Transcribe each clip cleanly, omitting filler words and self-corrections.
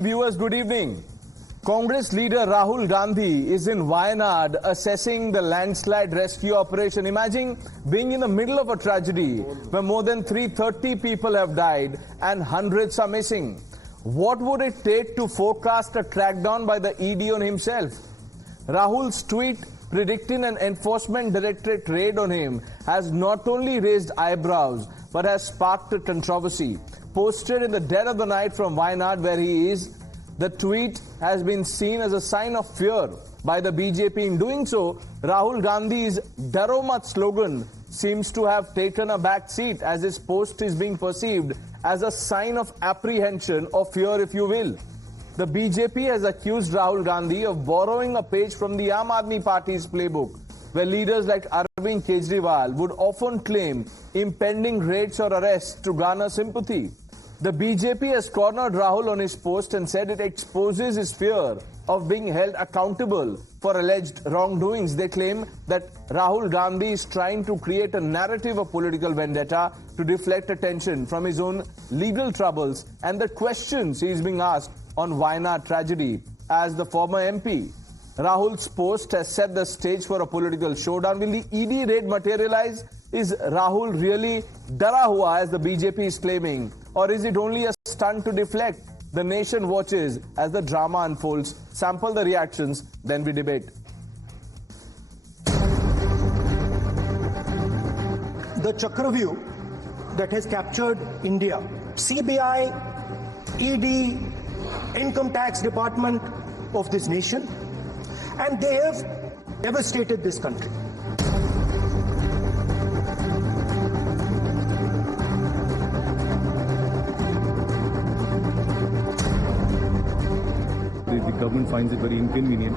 Viewers, good evening. Congress leader Rahul Gandhi is in Wayanad assessing the landslide rescue operation. Imagine being in the middle of a tragedy where more than 330 people have died and hundreds are missing. What would it take to forecast a crackdown by the ED on himself? Rahul's tweet predicting an enforcement directorate raid on him has not only raised eyebrows but has sparked a controversy. Posted in the dead of the night from Wayanad where he is, the tweet has been seen as a sign of fear by the BJP. In doing so, Rahul Gandhi's Daro Mat slogan seems to have taken a back seat as his post is being perceived as a sign of apprehension or fear, if you will. The BJP has accused Rahul Gandhi of borrowing a page from the Aam Aadmi Party's playbook, where leaders like Arvind Kejriwal would often claim impending raids or arrests to garner sympathy. The BJP has cornered Rahul on his post and said it exposes his fear of being held accountable for alleged wrongdoings. They claim that Rahul Gandhi is trying to create a narrative of political vendetta to deflect attention from his own legal troubles and the questions he is being asked on Wayanad tragedy. As the former MP, Rahul's post has set the stage for a political showdown. Will the ED raid materialize? Is Rahul really dara hua, as the BJP is claiming? Or is it only a stunt to deflect? The nation watches as the drama unfolds. Sample the reactions, then we debate. The Chakravyuh that has captured India, CBI, ED, Income Tax Department of this nation, and they have devastated this country. The government finds it very inconvenient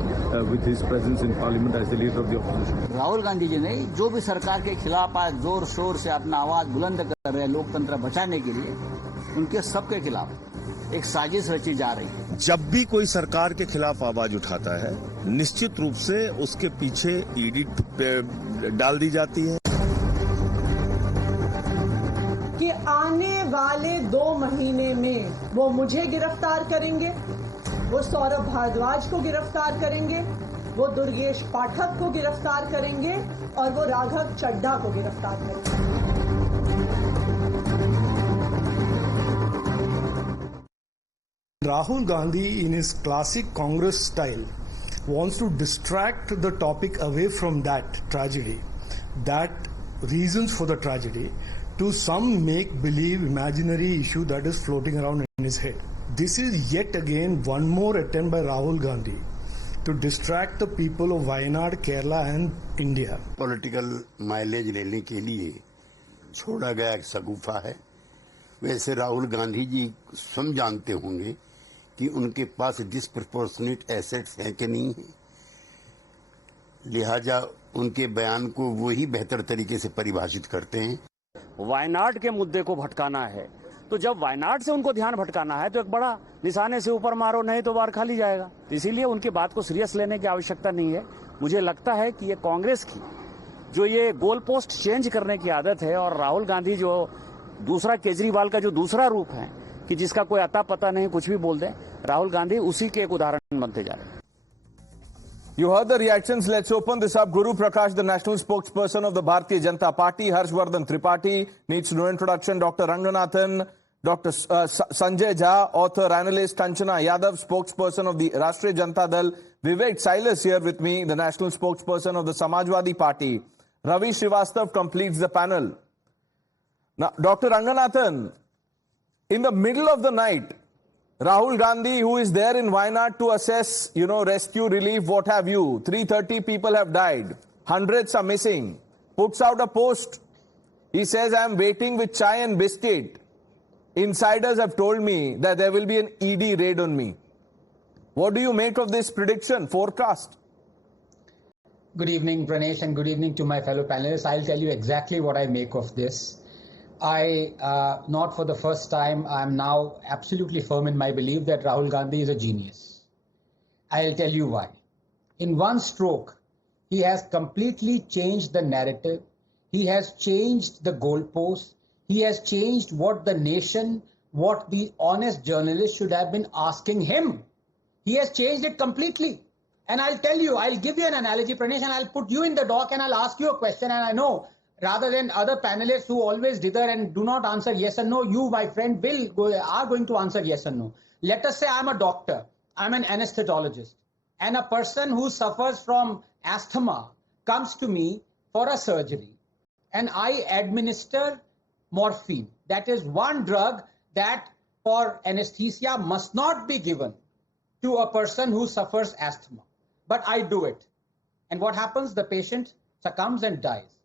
with his presence in parliament as the leader of the opposition. Rahul Gandhi ji ने जो भी सरकार के खिलाफ आज जोर शोर से अपना आवाज बुलंद कर रहे हैं लोकतंत्र बचाने के लिए, उनके सबके खिलाफ एक साजिश रची जा रही है। जब भी कोई सरकार के खिलाफ आवाज उठाता है, निश्चित रूप से उसके पीछे ईडी डाल दी जाती है कि आने वाले 2 महीने में वो मुझे गिरफ्तार करेंगे, वो सौरभ भारद्वाज को गिरफ्तार करेंगे, वो दुर्गेश पाठक को गिरफ्तार करेंगे और वो राघव चड्ढा को गिरफ्तार करेंगे। Rahul Gandhi, in his classic Congress style, wants to distract the topic away from that tragedy, that reasons for the tragedy, to some make-believe imaginary issue that is floating around in his head. This is yet again one more attempt by Rahul Gandhi to distract the people of Wayanad, Kerala and India. Political mileage लेने के लिए छोड़ा गया एक सगुफा है। वैसे राहुल गांधी जी स्वयं जानते होंगे कि उनके पास डिस्प्रपोर्शनेट एसेट्स हैं कि नहीं है, लिहाजा उनके बयान को वो ही बेहतर तरीके से परिभाषित करते हैं। वायनाड के मुद्दे को भटकाना है, तो जब वायनाड से उनको ध्यान भटकाना है तो एक बड़ा निशाने से ऊपर मारो, नहीं तो बार खाली जाएगा। इसीलिए उनकी बात को सीरियस लेने की आवश्यकता नहीं है। मुझे लगता है कि ये कांग्रेस की जो ये गोल पोस्ट चेंज करने की आदत है, और राहुल गांधी जो दूसरा केजरीवाल का जो दूसरा रूप है कि जिसका कोई अता पता नहीं, कुछ भी बोल दे, राहुल गांधी उसी के एक उदाहरण बनते जा रहे हैं। You heard the reactions. Let's open this up. Guru Prakash, the national spokesperson of the Bharatiya Janata Party. Harshvardhan Tripathi needs no introduction. Dr. Ranganathan, Dr. Sanjay Jha, author, analyst. Kanchana Yadav, spokesperson of the Rashtriya Janata Dal. Vivek Silas here with me, the national spokesperson of the Samajwadi Party. Ravi Srivastav completes the panel. Now, Dr. Ranganathan, in the middle of the night, Rahul Gandhi, who is there in Wayanad to assess, rescue, relief, what have you, 330 people have died, hundreds are missing, puts out a post. He says, I am waiting with chai and biscuit. Insiders have told me that there will be an ED raid on me. What do you make of this prediction, forecast? Good evening, Pranesh, and good evening to my fellow panelists. I'll tell you exactly what I make of this. Not for the first time, I'm now absolutely firm in my belief that Rahul Gandhi is a genius. I'll tell you why. In one stroke, he has completely changed the narrative. He has changed the goalposts. He has changed what the nation what the honest journalist should have been asking him. He has changed it completely. And I'll tell you, I'll give you an analogy, Pranesh, and I'll put you in the dock and I'll ask you a question. And I know, rather than other panelists who always dither and do not answer yes or no, you, my friend, are going to answer yes or no. Let us say I'm a doctor, I'm an anesthetologist, and a person who suffers from asthma comes to me for a surgery, and I administer morphine. That is one drug that for anesthesia must not be given to a person who suffers asthma. But I do it. And what happens? The patient succumbs and dies.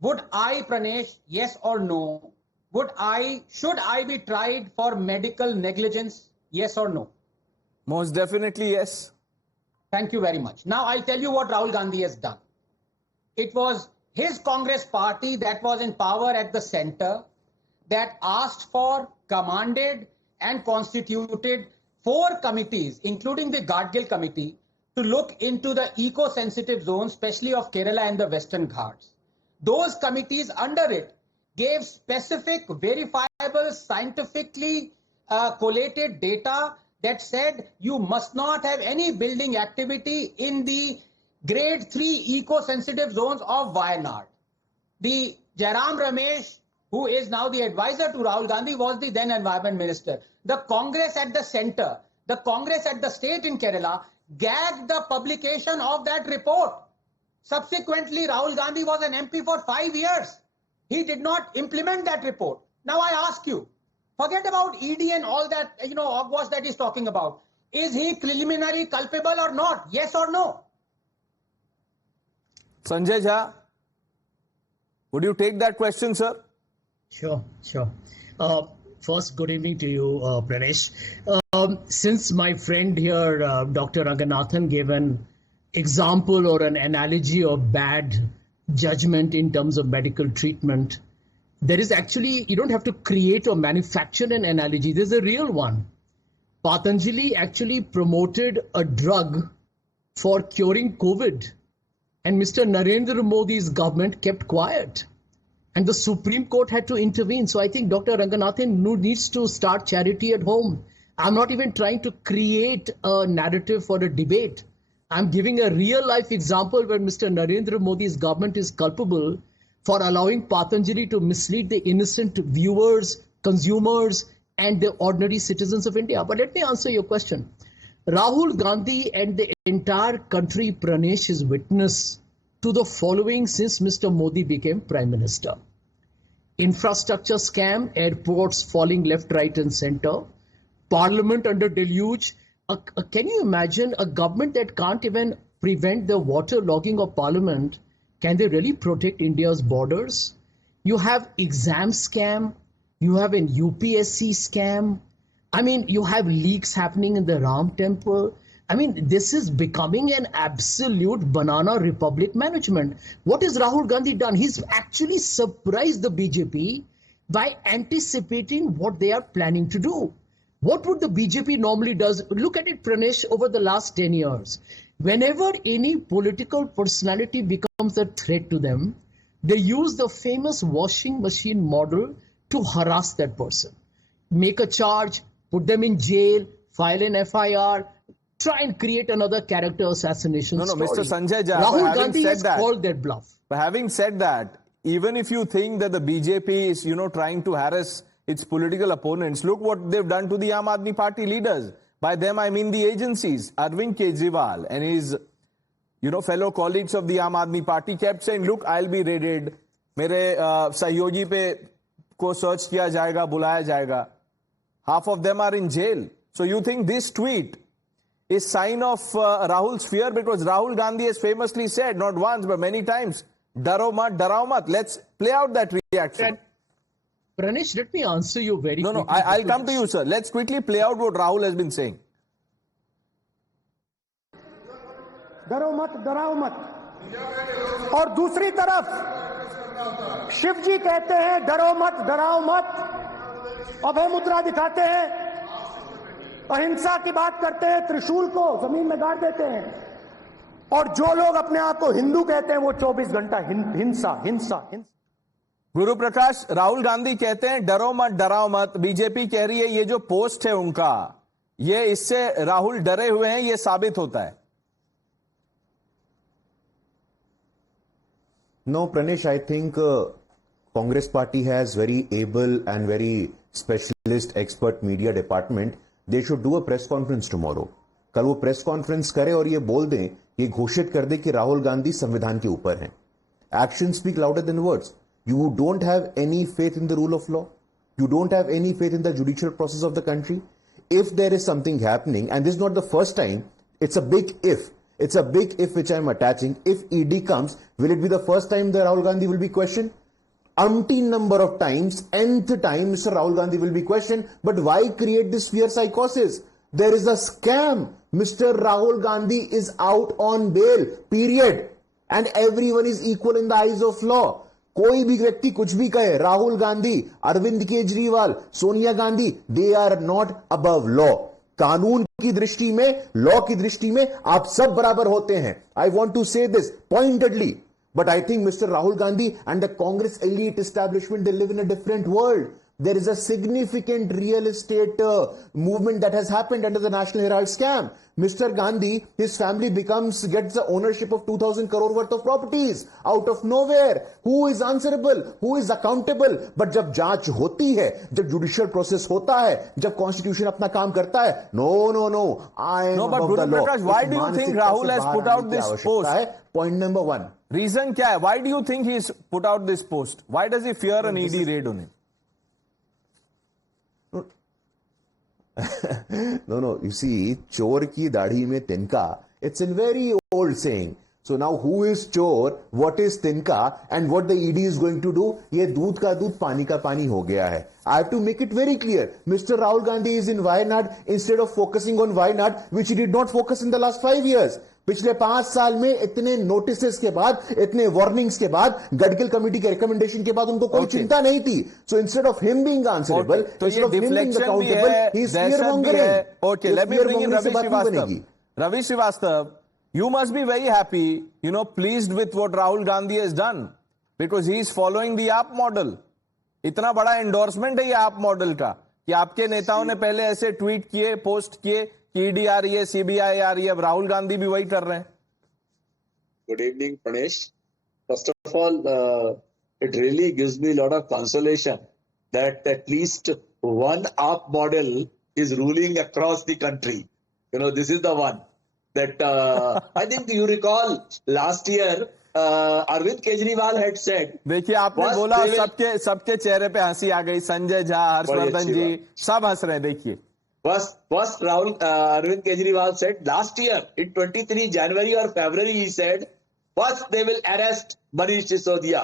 Would I, Pranesh, yes or no, should I be tried for medical negligence? Yes or no? Most definitely yes. Thank you very much. Now I'll tell you what Rahul Gandhi has done. It was his Congress party that was in power at the center that asked for, commanded and constituted 4 committees, including the Gadgil committee, to look into the eco-sensitive zones, especially of Kerala and the Western Ghats. Those committees under it gave specific, verifiable, scientifically collated data that said you must not have any building activity in the grade 3 eco-sensitive zones of Wayanad. The Jairam Ramesh, who is now the advisor to Rahul Gandhi, was the then environment minister. The Congress at the center, the Congress at the state in Kerala gagged the publication of that report. Subsequently, Rahul Gandhi was an MP for 5 years. He did not implement that report. Now I ask you, forget about ED and all that, hogwash that he's talking about. Is he preliminary culpable or not? Yes or no? Sanjay Jha, would you take that question, sir? Sure. First, good evening to you, Pranesh. Since my friend here, Dr. Ranganathan, gave an example or an analogy of bad judgment in terms of medical treatment, there is actually, you don't have to create or manufacture an analogy. There's a real one. Patanjali actually promoted a drug for curing COVID, and Mr. Narendra Modi's government kept quiet. And the Supreme Court had to intervene. So I think Dr. Ranganathan needs to start charity at home. I'm not even trying to create a narrative for a debate. I'm giving a real life example where Mr. Narendra Modi's government is culpable for allowing Patanjali to mislead the innocent viewers, consumers, and the ordinary citizens of India. But let me answer your question. Rahul Gandhi and the entire country, Pranesh, is witness to the following since Mr. Modi became Prime Minister. Infrastructure scam, airports falling left, right and center, Parliament under deluge. Can you imagine a government that can't even prevent the waterlogging of Parliament? Can they really protect India's borders? You have exam scam, you have an UPSC scam. I mean, you have leaks happening in the Ram Temple. I mean, this is becoming an absolute banana republic management. What has Rahul Gandhi done? He's actually surprised the BJP by anticipating what they are planning to do. What would the BJP normally does? Look at it, Pranesh, over the last 10 years. Whenever any political personality becomes a threat to them, they use the famous washing machine model to harass that person. Make a charge, put them in jail, file an FIR, try and create another character assassination story. Mr. Sanjay Jha, Rahul Gandhi has called that bluff. But having said that, even if you think that the BJP is, trying to harass its political opponents, look what they've done to the Aam Aadmi Party leaders. By them, I mean the agencies. Arvind Kejriwal and his, fellow colleagues of the Aam Aadmi Party kept saying, look, I'll be raided. Mere Sahyogi pe ko search kiya jayega, bulaya jayega. Half of them are in jail. So you think this tweet is sign of Rahul's fear? Because Rahul Gandhi has famously said, not once but many times, Daro mat, darao mat. Let's play out that reaction. Pranesh, let me answer you very quickly. I'll come to you, sir. Let's quickly play out what Rahul has been saying. डरो मत, डराओ मत। और दूसरी तरफ शिव जी कहते हैं डरो मत, डराओ मत, अभय मुद्रा दिखाते हैं, अहिंसा की बात करते हैं, त्रिशूल को जमीन में गाड़ देते हैं, और जो लोग अपने आप को हिंदू कहते हैं वो 24 घंटा हिंसा हिंसा हिंसा। गुरु प्रकाश, राहुल गांधी कहते हैं डरो मत डराओ मत, बीजेपी कह रही है ये जो पोस्ट है उनका, ये इससे राहुल डरे हुए हैं, ये साबित होता है। No, Pranesh, I think Congress party has very able and very specialist expert media department. They should do a press conference tomorrow. कल वो प्रेस कॉन्फ्रेंस करे और ये बोल दें, ये घोषित कर दे कि राहुल गांधी संविधान के ऊपर हैं। Actions speak louder than words. You don't have any faith in the rule of law. You don't have any faith in the judicial process of the country. If there is something happening, and this is not the first time, it's a big if. It's a big if which I'm attaching. If ED comes, will it be the first time that Rahul Gandhi will be questioned? Umpteen number of times, nth time, Mr. Rahul Gandhi will be questioned. But why create this fear psychosis? There is a scam. Mr. Rahul Gandhi is out on bail, period. And everyone is equal in the eyes of law. कोई भी व्यक्ति कुछ भी कहे, Rahul Gandhi, Arvind Kejriwal, Sonia Gandhi, they are not above law. कानून की दृष्टि में, लॉ की दृष्टि में आप सब बराबर होते हैं। आई वॉन्ट टू से this pointedly, but I think mister Rahul Gandhi and the Congress elite establishment they live in a different world. There is a significant real estate movement that has happened under the National Herald scam. Mr. Gandhi, his family gets the ownership of 2,000 crore worth of properties out of nowhere. Who is answerable? Who is accountable? But जब जांच होती है, जब judicial process होता है, जब constitution अपना काम करता है, no. I am above the law. Prakash, why do you think Rahul has put out this post? Point number one. Reason क्या है? Why do you think he's put out this post? Why does he fear an ED raid on him? No. You see, चोर की दाढ़ी में तिनका. It's a very old saying. So now who is चोर? What is तिनका? And what the ED is going to do? ये दूध का दूध पानी का पानी हो गया है. I have to make it very clear. Mr. Rahul Gandhi is in Wayanad instead of focusing on Wayanad, which he did not focus in the last 5 years. पिछले 5 साल में इतने नोटिसेस के बाद, इतने वार्निंग्स के बाद, गडगिल कमेटी के रिकमेंडेशन के बाद उनको कोई चिंता नहीं थी. So instead of him being answerable, तो ये deflection accountable, he is fear mongering. Okay, let me bring in Ravi Srivastava. Ravi Srivastava, you must be very happy, pleased with what Rahul Gandhi has done, because he is following the AAP model. इतना बड़ा endorsement है ये AAP model का कि आपके नेताओं ने पहले ऐसे ट्वीट किए, पोस्ट किए कि ईडी आ रही है, सीबीआई आ रही है, अब राहुल गांधी भी वही कर रहे हैं. Good evening, Pranesh. First of all, it really gives me a lot of consolation that at least one AAP model is ruling across the country. This is the one that I think you recall last year Arvind Kejriwal had said. देखिए, आपने बोला, सबके चेहरे पे हंसी आ गई. संजय झा, हर्षवर्धन जी, सब हंस रहे हैं. देखिए, First, Arvind Kejriwal said last year in 23 January or February, he said, first they will arrest Manish Sisodia,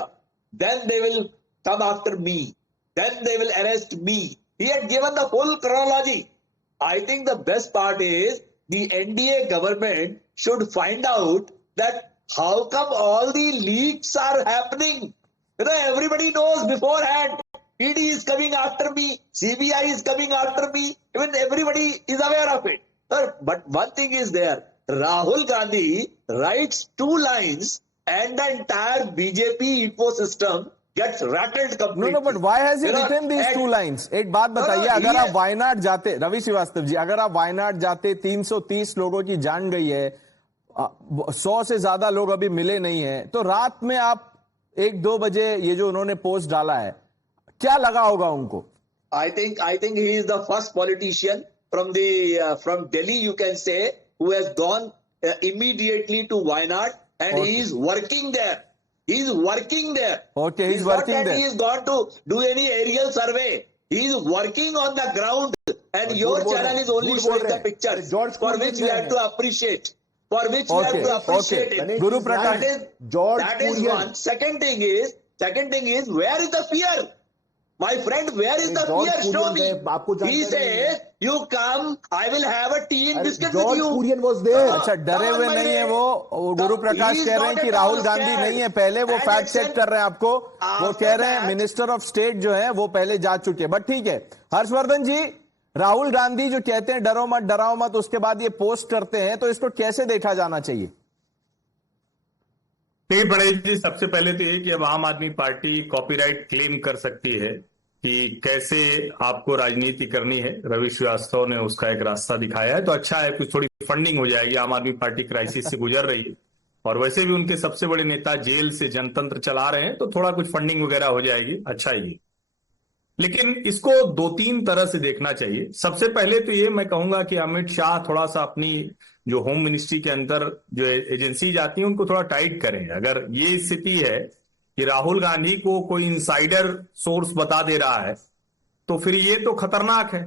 then they will come after me, then they will arrest me. He had given the whole chronology. I think the best part is the NDA government should find out that how come all the leaks are happening. Everybody knows beforehand. ED is coming after me, CBI is coming after me, even everybody is aware of it. But one thing is there, Rahul Gandhi writes 2 lines and the entire BJP ecosystem gets rattled completely. No, but why has he written these 2 lines? एक बात बताइए, अगर आप वायनाड जाते, रवि श्रीवास्तव जी, अगर आप वायनाड जाते, 330 लोगों की जान गई है, 100 से ज्यादा लोग अभी मिले नहीं है, तो रात में आप 1-2 बजे ये जो उन्होंने पोस्ट डाला है, क्या लगा होगा उनको? I think he is the first politician from Delhi, you can say, who has gone immediately to Wayanad, and he is working there. He is working there. Okay, he's working there. He is gone to do any aerial survey. He is working on the ground, and your channel is only showing the pictures, for which we have to appreciate. For which we have to appreciate it. Guru Prakash, that is one. Second thing is, where is the fear? My friend, where is the fear? Show me. He says, you come, I will have a tea and biscuit with you. Kurian was there. अच्छा, डरे हुए नहीं है वो. गुरु प्रकाश कह रहे हैं कि राहुल गांधी नहीं है पहले, वो फैक्ट चेक कर रहे हैं आपको. वो कह रहे हैं मिनिस्टर ऑफ स्टेट जो है वो पहले जा चुके हैं. बट ठीक है, हर्षवर्धन जी, राहुल गांधी जो कहते हैं डरो मत डराओ मत, उसके बाद ये पोस्ट करते हैं, तो इसको कैसे देखा जाना चाहिए? देखिए प्रणय जी, सबसे पहले तो ये कि अब आम आदमी पार्टी कॉपीराइट क्लेम कर सकती है कि कैसे आपको राजनीति करनी है। रवि श्रीवास्तव ने उसका एक रास्ता दिखाया है, तो अच्छा है, कुछ थोड़ी फंडिंग हो जाएगी। आम आदमी पार्टी क्राइसिस से गुजर रही है और वैसे भी उनके सबसे बड़े नेता जेल से जनतंत्र चला रहे हैं, तो थोड़ा कुछ फंडिंग वगैरह हो जाएगी, अच्छा ही। लेकिन इसको दो तीन तरह से देखना चाहिए। सबसे पहले तो ये मैं कहूंगा कि अमित शाह थोड़ा सा अपनी जो होम मिनिस्ट्री के अंदर जो एजेंसी जाती है उनको थोड़ा टाइट करें। अगर ये स्थिति है कि राहुल गांधी को कोई इनसाइडर सोर्स बता दे रहा है तो फिर ये तो खतरनाक है।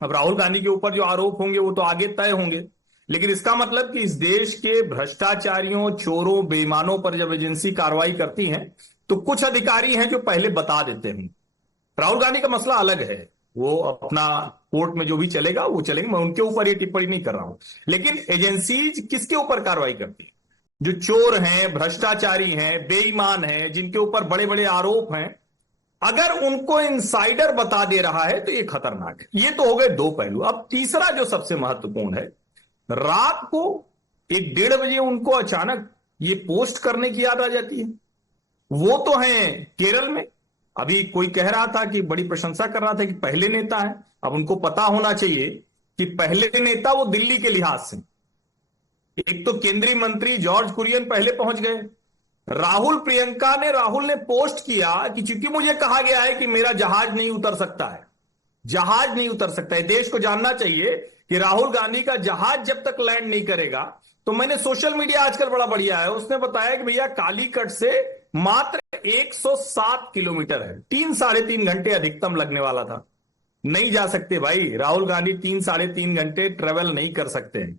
अब राहुल गांधी के ऊपर जो आरोप होंगे वो तो आगे तय होंगे, लेकिन इसका मतलब कि इस देश के भ्रष्टाचारियों, चोरों, बेईमानों पर जब एजेंसी कार्रवाई करती है तो कुछ अधिकारी हैं जो पहले बता देते हैं। राहुल गांधी का मसला अलग है, वो अपना कोर्ट में जो भी चलेगा वो चलेगा, मैं उनके ऊपर ये टिप्पणी नहीं कर रहा हूं। लेकिन एजेंसीज किसके ऊपर कार्रवाई करती है? जो चोर हैं, भ्रष्टाचारी हैं, बेईमान हैं, जिनके ऊपर बड़े बड़े आरोप हैं, अगर उनको इनसाइडर बता दे रहा है तो ये खतरनाक है। ये तो हो गए दो पहलू। अब तीसरा जो सबसे महत्वपूर्ण है, रात को 1-1:30 बजे उनको अचानक ये पोस्ट करने की याद आ जाती है। वो तो हैं केरल में, अभी कोई कह रहा था कि बड़ी प्रशंसा कर रहा था कि पहले नेता है। अब उनको पता होना चाहिए कि पहले नेता वो दिल्ली के लिहाज से, एक तो केंद्रीय मंत्री जॉर्ज कुरियन पहले पहुंच गए। राहुल ने पोस्ट किया कि चूंकि मुझे कहा गया है कि मेरा जहाज नहीं उतर सकता है, जहाज नहीं उतर सकता है। देश को जानना चाहिए कि राहुल गांधी का जहाज जब तक लैंड नहीं करेगा, तो मैंने सोशल मीडिया आजकल बड़ा बढ़िया है, उसने बताया कि भैया कालीकट से मात्र 107 किलोमीटर है, 3-3.5 घंटे अधिकतम लगने वाला था। नहीं जा सकते भाई, राहुल गांधी 3-3.5 घंटे ट्रेवल नहीं कर सकते हैं।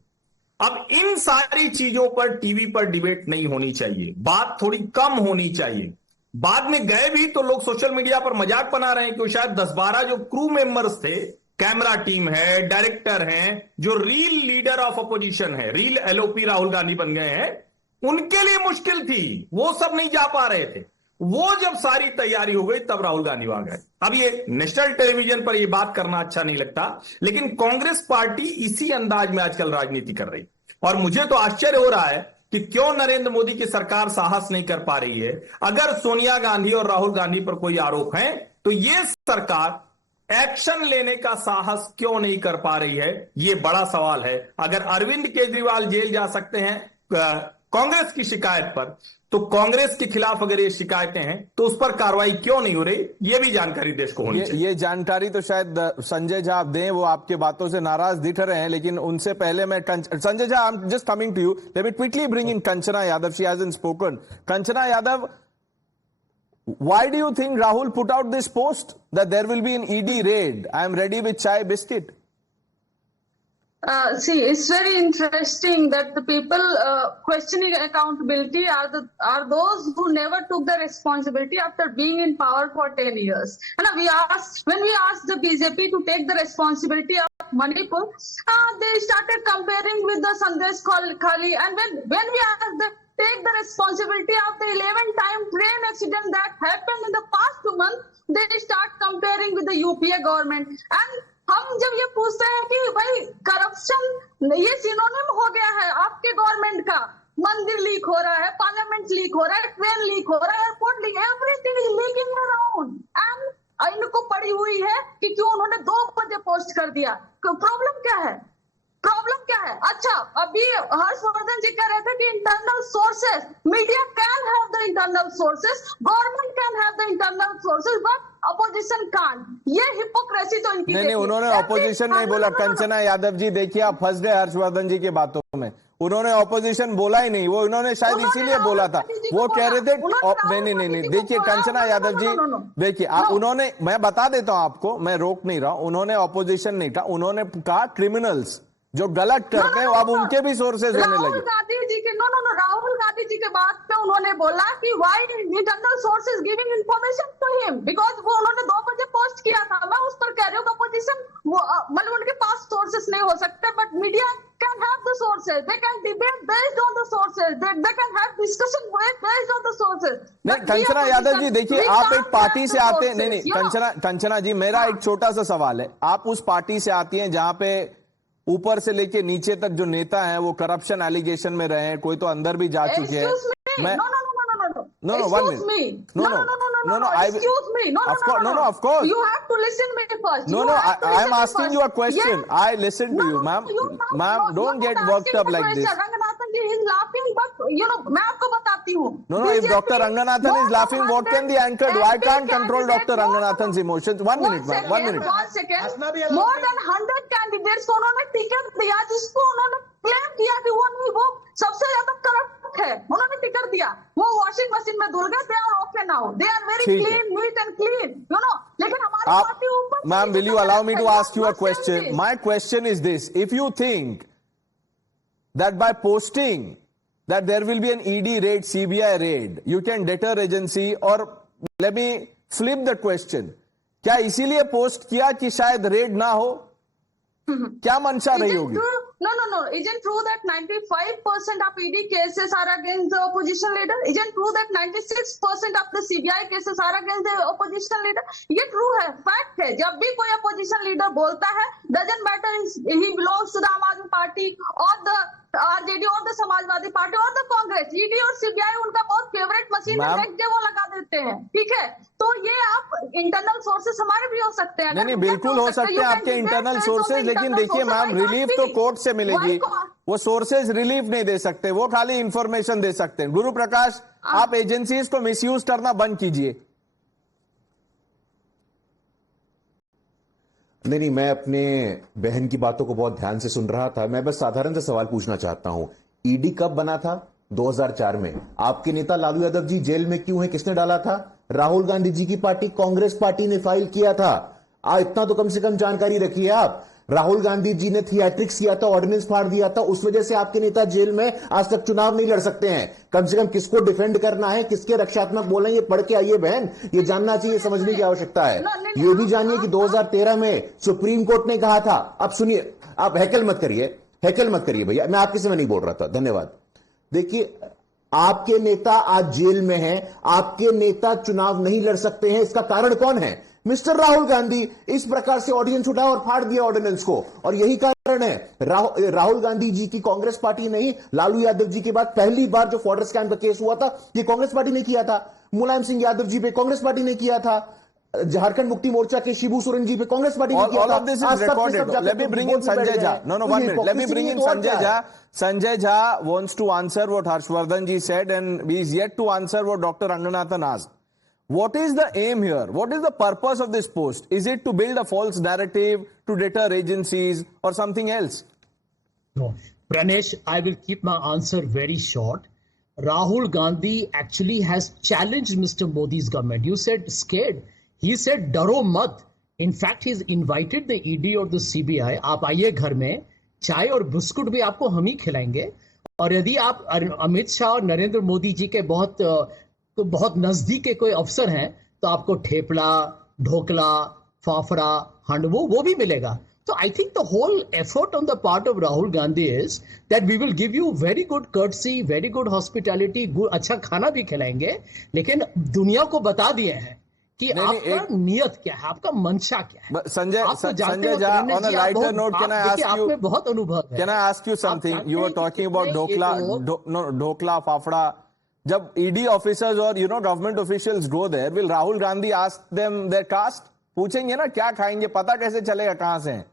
अब इन सारी चीजों पर टीवी पर डिबेट नहीं होनी चाहिए, बात थोड़ी कम होनी चाहिए। बाद में गए भी तो लोग सोशल मीडिया पर मजाक बना रहे हैं कि शायद 10-12 जो क्रू मेंबर्स थे, कैमरा टीम है, डायरेक्टर हैं, जो रील लीडर ऑफ अपोजिशन है, रील एलओपी राहुल गांधी बन गए हैं, उनके लिए मुश्किल थी, वो सब नहीं जा पा रहे थे। वो जब सारी तैयारी हो गई तब राहुल गांधी वहां गए। अब ये नेशनल टेलीविजन पर ये बात करना अच्छा नहीं लगता, लेकिन कांग्रेस पार्टी इसी अंदाज में आजकल राजनीति कर रही। और मुझे तो आश्चर्य हो रहा है कि क्यों नरेंद्र मोदी की सरकार साहस नहीं कर पा रही है। अगर सोनिया गांधी और राहुल गांधी पर कोई आरोप है तो ये सरकार एक्शन लेने का साहस क्यों नहीं कर पा रही है, ये बड़ा सवाल है। अगर अरविंद केजरीवाल जेल जा सकते हैं कांग्रेस की शिकायत पर, तो कांग्रेस के खिलाफ अगर ये शिकायतें हैं तो उस पर कार्रवाई क्यों नहीं हो रही, ये भी जानकारी देश को होनी चाहिए। ये जानकारी तो शायद संजय झा आप दें, वो आपके बातों से नाराज दिख रहे हैं, लेकिन उनसे पहले मैं Sanjay Jha, I am just coming to you, let me quickly bring in Kanchana Yadav, she hasn't spoken. Kanchana Yadav, why do you think Rahul put out this post that there will be an ED raid? I am ready with chai biscuit. See, it's very interesting that the people questioning accountability are those who never took the responsibility after being in power for 10 years. And when we asked the BJP to take the responsibility of Manipur, they started comparing with the Sandesh Khali. And when we asked them take the responsibility of the 11-time train accident that happened in the past 2 months, they start comparing with the UPA government. And हम जब ये पूछते हैं कि भाई corruption ये synonym हो गया है आपके गवर्नमेंट का, मंदिर लीक हो रहा है, पार्लियामेंट लीक हो रहा है, ट्रेन लीक हो रहा है, airport leak, everything is leaking around, and इनको पड़ी हुई है कि क्यों उन्होंने 2 बजे पोस्ट कर दिया। प्रॉब्लम क्या है? प्रॉब्लम क्या है? अच्छा, अभी हर्षवर्धन जी कह रहे थे कि internal sources, media can have the internal sources, government can have the internal sources, but opposition can't. ये हिपोक्रेसी तो इनकी नहीं, उन्होंने अपोजिशन नहीं बोला। कंचना यादव जी, देखिए आप फंस गए हर्षवर्धन जी की बातों में। उन्होंने ऑपोजिशन बोला ही नहीं, वो उन्होंने शायद इसीलिए बोला था, वो कह रहे थे नहीं। देखिए कंचना यादव जी, देखिए उन्होंने, मैं बता देता हूं आपको, मैं रोक नहीं रहा, उन्होंने ऑपोजिशन नहीं कहा, उन्होंने कहा क्रिमिनल्स जो गलत करते हैं अब उनके भी सोर्सेज होने लगे। राहुल गांधी जी के राहुल गांधी जी के बात पे उन्होंने बोला कि why internal sources giving information to him, because वो उन्होंने 2 बजे पोस्ट किया था। मैं उस पर कह रही हूँ अपोजिशन मतलब उनके पास सोर्सेज नहीं हो सकते, but media can have the sources, they can debate based on the sources, they can have discussion based on the sources. नहीं कंचना यादव जी, देखिए आप एक पार्टी से आते हैं, नहीं कंचना जी, मेरा एक छोटा सा सवाल है, आप उस पार्टी से आती हैं जहां पे ऊपर से लेके नीचे तक जो नेता हैं वो करप्शन एलिगेशन में रहे हैं, कोई तो अंदर भी जा चुके हैं। मैं No. No, one Excuse minute. me. No. Excuse me. No. Of course. You have to listen me first. No, I am asking you a question. Yes. I listen to you, ma'am. Ma'am, don't get worked up like this. Ranganathan ji is laughing, but मैं आपको बताती हूँ. No, if Dr. Ranganathan is laughing, what can the anchor do? I can't control Dr. Ranganathan's emotions. One minute, ma'am. 1 minute. 1 second. More than 100 candidates को उन्होंने ticket दिया, जिसको उन्होंने claim किया कि वो सबसे ज्यादा करप्ट है. उन्होंने टिकट दिया. वो वॉशिंग मशीन में धुल गए. They are okay now. They are very clean, neat and clean. लेकिन हमारी पार्टी ऊपर. Ma'am, will you allow me to ask you a question? My question is this: if you think that by posting that there will be an ED raid, CBI raid, you can deter agency, or let me flip the question. क्या इसीलिए post किया कि शायद red ना हो? क्या मंशा रही होगी? No. Isn't true that 95% of ED cases are against the opposition leader? Isn't true that 96% of the CBI cases are against the opposition leader? ये true है, fact है. जब भी कोई opposition leader बोलता है, doesn't matter he belongs to the Aam Aadmi Party or the RJD or the Samajwadi party और the Congress, ED और CBI उनका बहुत फेवरेट मशीन है, नेक्स्ट डे वो लगा देते हैं. ठीक है, तो ये आप इंटरनल सोर्सेस हमारे भी हो सकते हैं. नहीं, बिल्कुल हो सकते हैं आपके इंटरनल सोर्सेज, लेकिन देखिए मैम, रिलीफ तो कोर्ट से मिलेगी. वो सोर्सेज रिलीफ नहीं दे सकते, वो खाली इंफॉर्मेशन दे सकते हैं. गुरु प्रकाश, आप एजेंसीज को मिसयूज करना बंद कीजिए. नहीं, मैं अपने बहन की बातों को बहुत ध्यान से सुन रहा था. मैं बस साधारण सा सवाल पूछना चाहता हूं. ईडी कब बना था? 2004 में. आपके नेता लालू यादव जी जेल में क्यों है? किसने डाला था? राहुल गांधी जी की पार्टी कांग्रेस पार्टी ने फाइल किया था. इतना तो कम से कम जानकारी रखिए आप. राहुल गांधी जी ने थिएट्रिक्स किया था, ऑर्डिनेंस फाड़ दिया था, उस वजह से आपके नेता जेल में आज तक चुनाव नहीं लड़ सकते हैं. कम से कम किसको डिफेंड करना है, किसके रक्षात्मक बोलेंगे, पढ़ के आइए बहन. ये जानना चाहिए, समझने की आवश्यकता है. ये भी जानिए कि 2013 में सुप्रीम कोर्ट ने कहा था. अब सुनिए, आप हैकल मत करिए भैया, मैं आपके से नहीं बोल रहा था. धन्यवाद. देखिए, आपके नेता आज जेल में हैं, आपके नेता चुनाव नहीं लड़ सकते हैं. इसका कारण कौन है? मिस्टर राहुल गांधी. इस प्रकार से ऑर्डिनेंस उठाया और फाड़ दिया ऑर्डिनेंस को, और यही कारण है. राहुल गांधी जी की कांग्रेस पार्टी नहीं, लालू यादव जी के बाद पहली बार जो फॉर्डर स्कैम का केस हुआ था, ये कांग्रेस पार्टी ने किया था. मुलायम सिंह यादव जी पे कांग्रेस पार्टी ने किया था. झारखंड मुक्ति मोर्चा के शिबू सोरेन जी पे कांग्रेस पार्टी ने किया था. Let me bring in Sanjay Jha. No, 1 minute. Let me bring in Sanjay Jha. Sanjay Jha wants to answer what Harshvardhan ji said, and he is yet to answer what Dr. Ranganathan asked. What is the aim here? What is the purpose of this post? Is it to build a false narrative, to deter agencies, or something else? No. Pranesh, I will keep my answer very short. Rahul Gandhi actually has challenged Mr. Modi's government. You said scared. He said डरो मत. In fact, he's invited the ED और the CBI. आप आइए घर में, चाय और biscuit भी आपको हम ही खिलाएंगे. और यदि आप अमित शाह और नरेंद्र मोदी जी के बहुत नजदीक के कोई अफसर हैं, तो आपको ठेपला, ढोकला, फाफड़ा, हांडवो वो भी मिलेगा. तो I think the whole effort on the part of Rahul Gandhi is that we will give you very good courtesy, very good hospitality, अच्छा खाना भी खिलाएंगे. लेकिन दुनिया को बता दिए हैं कि आपका नियत क्या है, आपका मंशा क्या है. Sanjay Jha, on a lighter note, can I ask you? आपने बहुत अनुभव है. Can I ask you something? You were talking about dhokla, fafda. जब ED ऑफिसर्स और government officials go there, will Rahul Gandhi ask them their caste? पूछेंगे ना क्या खाएंगे, पता कैसे चलेगा कहां से हैं?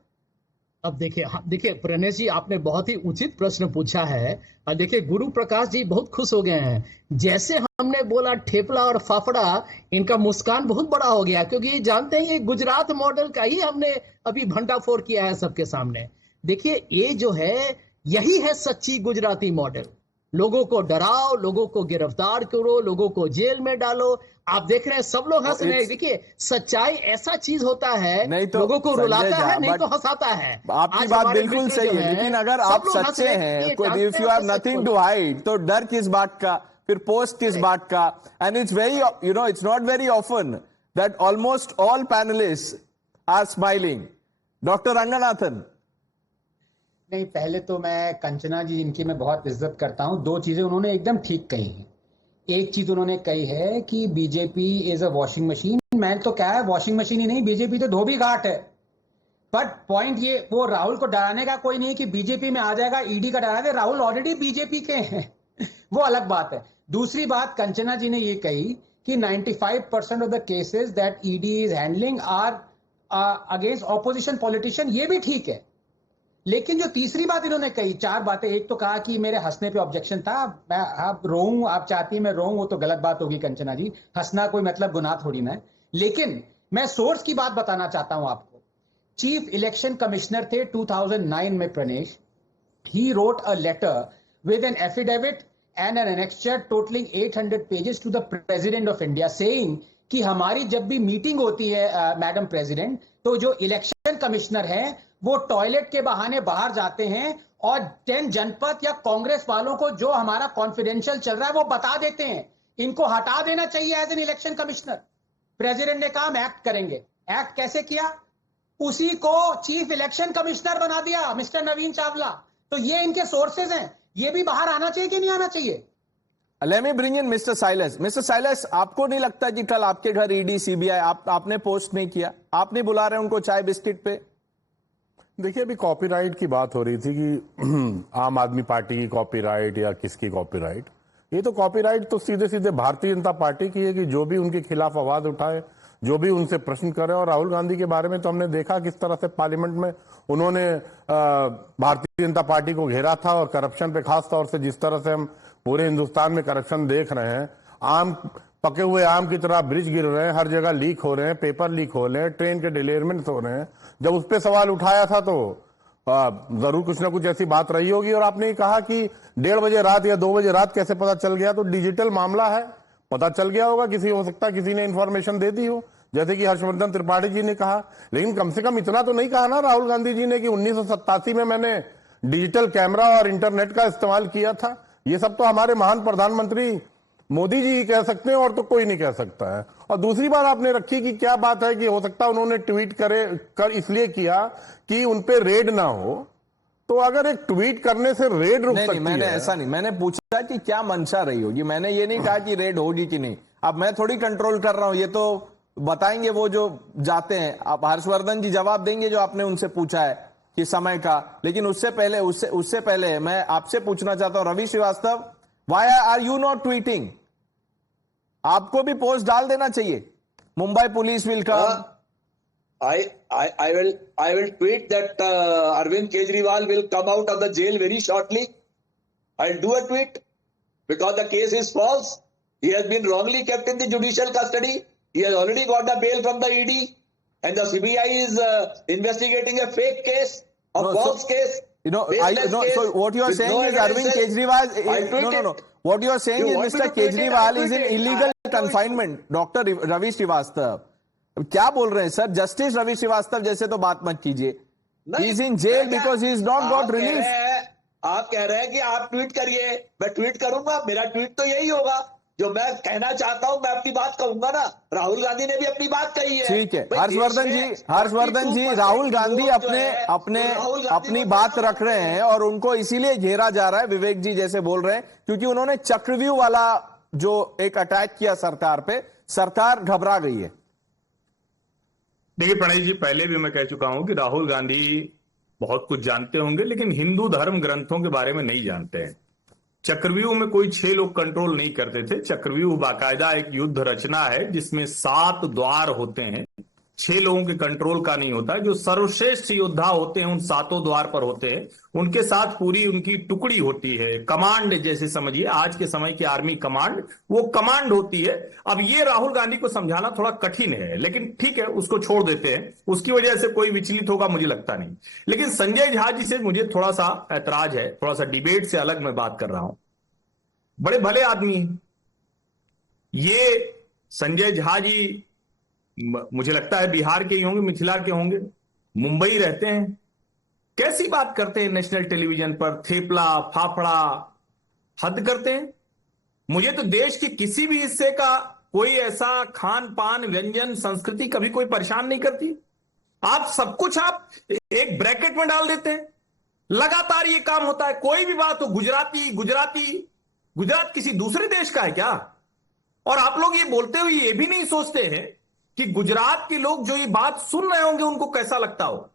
अब देखिए प्रणेश जी, आपने बहुत ही उचित प्रश्न पूछा है. और देखिए, गुरु प्रकाश जी बहुत खुश हो गए हैं. जैसे हमने बोला ठेपला और फाफड़ा, इनका मुस्कान बहुत बड़ा हो गया, क्योंकि ये जानते हैं ये गुजरात मॉडल का ही हमने अभी भंडाफोड़ किया है सबके सामने. देखिए, ये जो है यही है सच्ची गुजराती मॉडल. लोगों को डराओ, लोगों को गिरफ्तार करो, लोगों को जेल में डालो. आप देख रहे हैं सब लोग हंस रहे हैं. देखिए, सच्चाई ऐसा चीज होता है, नहीं तो लोगों को रुलाता है, नहीं तो हंसाता है. आपकी बात बिल्कुल सही है, लेकिन अगर आप सच्चे हैं, if you have nothing to hide, तो डर किस बात का, फिर पोस्ट किस बात का? And it's very, it's not very often that almost all panelist are smiling. Doctor Ranganathan. नहीं, पहले तो मैं कंचना जी, इनकी मैं बहुत इज्जत करता हूं. दो चीजें उन्होंने एकदम ठीक कही हैं. एक चीज उन्होंने कही है कि BJP is a washing machine. मैं तो क्या है, वॉशिंग मशीन ही नहीं, बीजेपी तो धोबी घाट है. बट पॉइंट ये, वो राहुल को डराने का कोई नहीं कि बीजेपी में आ जाएगा, ईडी का डरा दे. राहुल ऑलरेडी बीजेपी के हैं, वो अलग बात है. दूसरी बात कंचना जी ने ये कही कि 95% of the cases that ED is handling are against opposition politician, ये भी ठीक है। लेकिन जो तीसरी बात इन्होंने कही, 4 बातें, एक तो कहा कि मेरे हंसने पे ऑब्जेक्शन था, मैं आप रोऊं, आप चाहती है मैं रोऊं, वो तो गलत बात होगी कंचना जी, हंसना कोई मतलब गुनाह थोड़ी ना है। लेकिन मैं सोर्स की बात बताना चाहता हूं आपको। चीफ इलेक्शन कमिश्नर थे 2009 में Pranesh, he wrote a letter with an affidavit and an annexure totaling 800 pages to the President of India saying कि हमारी जब भी मीटिंग होती है मैडम प्रेसिडेंट, तो जो इलेक्शन कमिश्नर हैं वो टॉयलेट के बहाने बाहर जाते हैं और 10 जनपद या कांग्रेस वालों को जो हमारा कॉन्फिडेंशियल चल रहा है वो बता देते हैं। इनको हटा देना चाहिए as an election commissioner. President ने कहा हम एक्ट करेंगे। एक्ट कैसे किया? उसी को चीफ इलेक्शन कमिश्नर बना दिया, मिस्टर नवीन चावला। तो ये इनके सोर्सेज हैं, ये भी बाहर आना चाहिए कि नहीं आना चाहिए? Let me bring in Mr. Silas. Mr. Silas, आपको नहीं लगता कि कल आपके घर ईडी सीबीआई आपने पोस्ट नहीं किया, आप नहीं बुला रहे उनको चाय बिस्किट पे? देखिए, अभी कॉपीराइट की बात हो रही थी कि आम आदमी पार्टी की कॉपीराइट या किसकी कॉपीराइट। ये तो कॉपीराइट तो सीधे सीधे भारतीय जनता पार्टी की है कि जो भी उनके खिलाफ आवाज उठाए, जो भी उनसे प्रश्न करे। और राहुल गांधी के बारे में तो हमने देखा किस तरह से पार्लियामेंट में उन्होंने भारतीय जनता पार्टी को घेरा था, और करप्शन पे खास तौर से जिस तरह से हम पूरे हिंदुस्तान में करप्शन देख रहे हैं, आम पके हुए आम की तरह ब्रिज गिर रहे हैं, हर जगह लीक हो रहे हैं, पेपर लीक हो रहे हैं, ट्रेन के डिलेवरमेंट हो रहे हैं। जब उस पर सवाल उठाया था तो जरूर कुछ ना कुछ ऐसी बात रही होगी। और आपने कहा कि 1:30 बजे रात या 2 बजे रात कैसे पता चल गया, तो डिजिटल मामला है, पता चल गया होगा, किसी हो सकता है किसी ने इंफॉर्मेशन दे दी हो, जैसे कि हर्षवर्धन त्रिपाठी जी ने कहा। लेकिन कम से कम इतना तो नहीं कहा ना राहुल गांधी जी ने कि 1987 में मैंने डिजिटल कैमरा और इंटरनेट का इस्तेमाल किया था। ये सब तो हमारे महान प्रधानमंत्री मोदी जी ही कह सकते हैं, और तो कोई नहीं कह सकता है। और दूसरी बात आपने रखी कि क्या बात है कि हो सकता है उन्होंने ट्वीट कर इसलिए किया कि उन पे रेड ना हो। तो अगर एक ट्वीट करने से रेड रुक सकती है? मैंने ऐसा नहीं, मैंने पूछा कि क्या मंशा रही होगी, मैंने ये नहीं कहा कि रेड होगी कि नहीं। अब मैं थोड़ी कंट्रोल कर रहा हूं, ये तो बताएंगे वो जो जाते हैं। अब हर्षवर्धन जी जवाब देंगे जो आपने उनसे पूछा है कि समय का। लेकिन उससे पहले मैं आपसे पूछना चाहता हूं, Ravi Srivastava, why are you not tweeting? आपको भी पोस्ट डाल देना चाहिए, Mumbai police will come. I will tweet that Arvind Kejriwal will come out of the jail very shortly. I'll do a tweet because the case is false. He has been wrongly kept in the judicial custody. He has already got the bail from the ED, and the CBI is investigating a fake case, a false case. So what you are saying is Arvind Kejriwal. No. What you are saying is Mr. Kejriwal is in illegal confinement. Dr. Ravi Srivastava, क्या बोल रहे हैं sir? Justice Ravi Srivastava जैसे तो बात मत कीजिए। He is in jail because he is not got relief. आप कह रहे हैं कि आप ट्वीट करिए, मैं ट्वीट करूंगा। मेरा ट्वीट तो यही होगा, जो मैं कहना चाहता हूं मैं अपनी बात कहूंगा ना। राहुल गांधी ने भी अपनी बात कही है। ठीक है, हर्षवर्धन जी, राहुल गांधी अपनी बात रख रहे हैं और उनको इसीलिए घेरा जा रहा है, विवेक जी जैसे बोल रहे हैं, क्योंकि उन्होंने चक्रव्यूह वाला जो एक अटैक किया सरकार पे, सरकार घबरा गई है। देखिए प्रणय जी, पहले भी मैं कह चुका हूं कि राहुल गांधी बहुत कुछ जानते होंगे, लेकिन हिंदू धर्म ग्रंथों के बारे में नहीं जानते हैं। चक्रव्यूह में कोई 6 लोग कंट्रोल नहीं करते थे। चक्रव्यूह बाकायदा एक युद्ध रचना है जिसमें 7 द्वार होते हैं। 6 लोगों के कंट्रोल का नहीं होता है। जो सर्वश्रेष्ठ योद्धा होते हैं उन 7 द्वार पर होते हैं। उनके साथ पूरी उनकी टुकड़ी होती है, कमांड जैसे समझिए, आज के समय की आर्मी कमांड, वो कमांड होती है। अब ये राहुल गांधी को समझाना थोड़ा कठिन है, लेकिन ठीक है, उसको छोड़ देते हैं। उसकी वजह से कोई विचलित होगा मुझे लगता नहीं। लेकिन संजय झा जी से मुझे थोड़ा सा ऐतराज है, थोड़ा सा डिबेट से अलग मैं बात कर रहा हूं। बड़े भले आदमी हैं ये संजय झा जी, मुझे लगता है बिहार के ही होंगे, मिथिला के होंगे, मुंबई रहते हैं। कैसी बात करते हैं नेशनल टेलीविजन पर, थेपला फाफड़ा, हद करते हैं। मुझे तो देश के किसी भी हिस्से का कोई ऐसा खान पान व्यंजन संस्कृति कभी कोई परेशान नहीं करती। आप सब कुछ आप एक ब्रैकेट में डाल देते हैं। लगातार ये काम होता है, कोई भी बात हो, गुजरात किसी दूसरे देश का है क्या? और आप लोग ये बोलते हुए ये भी नहीं सोचते हैं कि गुजरात के लोग जो ये बात सुन रहे होंगे उनको कैसा लगता हो,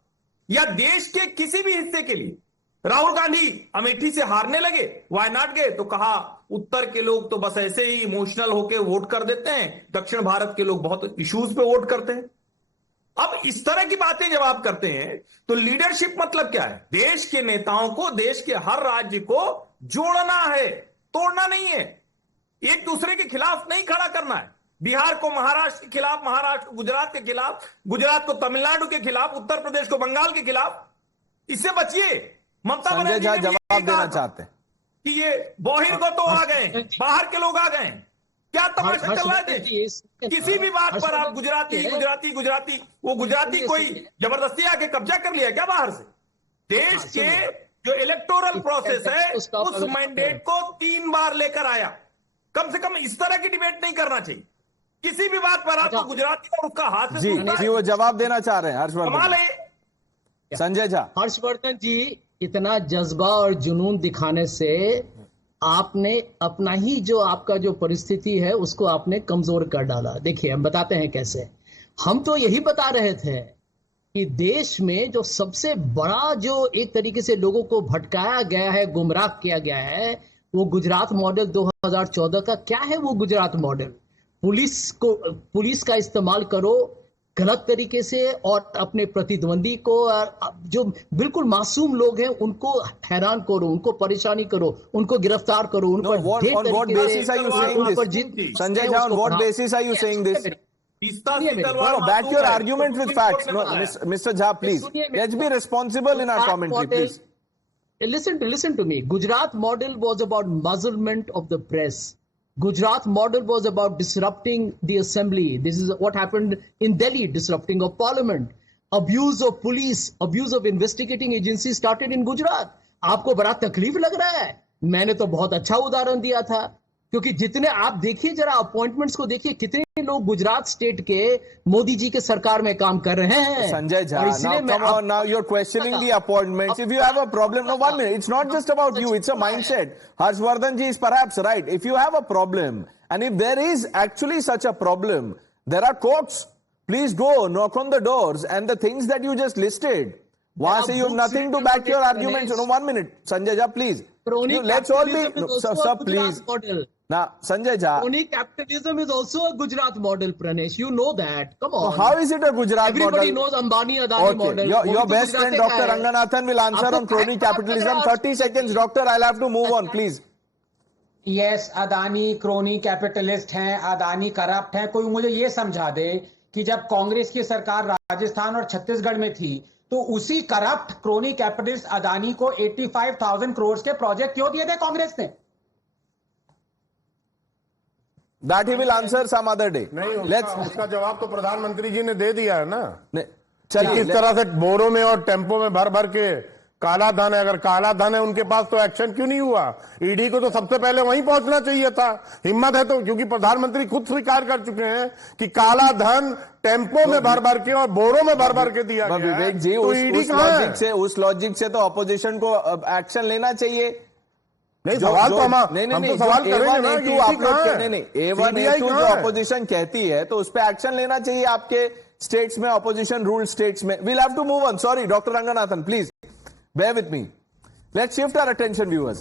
या देश के किसी भी हिस्से के लिए राहुल गांधी अमेठी से हारने लगे, वायनाड गए तो कहा उत्तर के लोग तो बस ऐसे ही इमोशनल होके वोट कर देते हैं, दक्षिण भारत के लोग बहुत इश्यूज पे वोट करते हैं। अब इस तरह की बातें जब आप करते हैं तो लीडरशिप मतलब क्या है? देश के नेताओं को, देश के हर राज्य को जोड़ना है, तोड़ना नहीं है। एक दूसरे के खिलाफ नहीं खड़ा करना है। बिहार को महाराष्ट्र के खिलाफ, महाराष्ट्र को गुजरात के खिलाफ, गुजरात को तमिलनाडु के खिलाफ, उत्तर प्रदेश को बंगाल के खिलाफ। इससे बचिए। ममता संजय झा जवाब देना चाहते हैं कि ये बहिर्गत आ गए, बाहर के लोग आ गए, क्या तमाशा चल रहा है? किसी भी बात पर आप गुजराती वो गुजराती कोई जबरदस्ती आके कब्जा कर लिया क्या बाहर से? देश के जो इलेक्टोरल प्रोसेस है उस मैंडेट को 3 बार लेकर आया। कम से कम इस तरह की डिबेट नहीं करना चाहिए। किसी भी बात पर आपको गुजराती और उसका हाथ जी वो जवाब देना चाह रहे हैं हर्षवर्धन। संजय झा। हर्षवर्धन जी, इतना जज्बा और जुनून दिखाने से आपने अपना ही जो आपका जो परिस्थिति है उसको आपने कमजोर कर डाला। देखिए हम बताते हैं कैसे। हम तो यही बता रहे थे कि देश में जो सबसे बड़ा जो एक तरीके से लोगों को भटकाया गया है, गुमराह किया गया है, वो गुजरात मॉडल 2014 का क्या है? वो गुजरात मॉडल पुलिस का इस्तेमाल करो गलत तरीके से और अपने प्रतिद्वंदी को, जो बिल्कुल मासूम लोग हैं उनको हैरान करो, उनको परेशानी करो, उनको गिरफ्तार करो, उन पर on what basis are you saying this? Sanjay Jha, on what basis are you saying this? No, back your argument with facts. No, Mr. Jha, please. Let's be responsible in our commentary, please. Listen to me. Gujarat model was about muzzlement of the press. Gujarat model was about disrupting the assembly. This is what happened in Delhi, disrupting of parliament. Abuse of police, abuse of investigating agencies started in Gujarat. आपको बड़ा तकलीफ लग रहा है? मैंने तो बहुत अच्छा उदाहरण दिया था, क्योंकि जितने आप देखिए जरा अपॉइंटमेंट्स को देखिए, कितने लोग गुजरात स्टेट के मोदी जी के सरकार में काम कर रहे हैं। Sanjay Jha, now you're questioning the appointments. If you have a problem, no, 1 minute. It's not just about you. It's a mindset. Harshvardhan ji is perhaps right. If you have a problem, and if there is actually such a problem, there are courts. Please go, knock on the doors, and the things that you just listed. Why say you have nothing to back your arguments? No, 1 minute. Sanjay Jha, please. Let's all be... Sir, please. Now, Sanjay Jha. Crony capitalism is also a Gujarat model, Pranesh. You know that. Come on. So how is it a Gujarat Everybody model? knows Ambani, Adani model. Your best friend, Dr. Ranganathan, will answer on crony capitalism. 30 seconds, Doctor. I'll have to move on, please. Yes, Adani crony capitalist हैं, Adani corrupt हैं। कोई मुझे ये समझा दे कि जब कांग्रेस की सरकार राजस्थान और छत्तीसगढ़ में थी तो उसी करप्ट क्रोनी कैपिटलिस्ट अदानी को 85,000 करोड़ के प्रोजेक्ट क्यों दिए थे कांग्रेस ने? That he will answer some other day. नहीं, उसका जवाब तो प्रधानमंत्री जी ने दे दिया है ना। चलिए, किस तरह से बोरों में और टेम्पो में भर भर के काला धन है, अगर काला धन है उनके पास तो एक्शन क्यों नहीं हुआ? ईडी को तो सबसे पहले वहीं पहुंचना चाहिए था। हिम्मत है तो, क्योंकि प्रधानमंत्री खुद स्वीकार कर चुके हैं कि काला धन टेम्पो में भर भर के और बोरों में भर भर के दिया गया। विवेक जी, उस लॉजिक से तो अपोजिशन को एक्शन लेना चाहिए। नहीं, सवाल तो हम तो सवाल करेंगे ना कि A1 A2 जो अपोजिशन कहती है तो उस पर एक्शन लेना चाहिए आपके स्टेट्स में, अपोजिशन रूल स्टेट्स में। We'll have to move on. Sorry, Dr. Ranganathan, please bear with me. Let's shift our attention, viewers.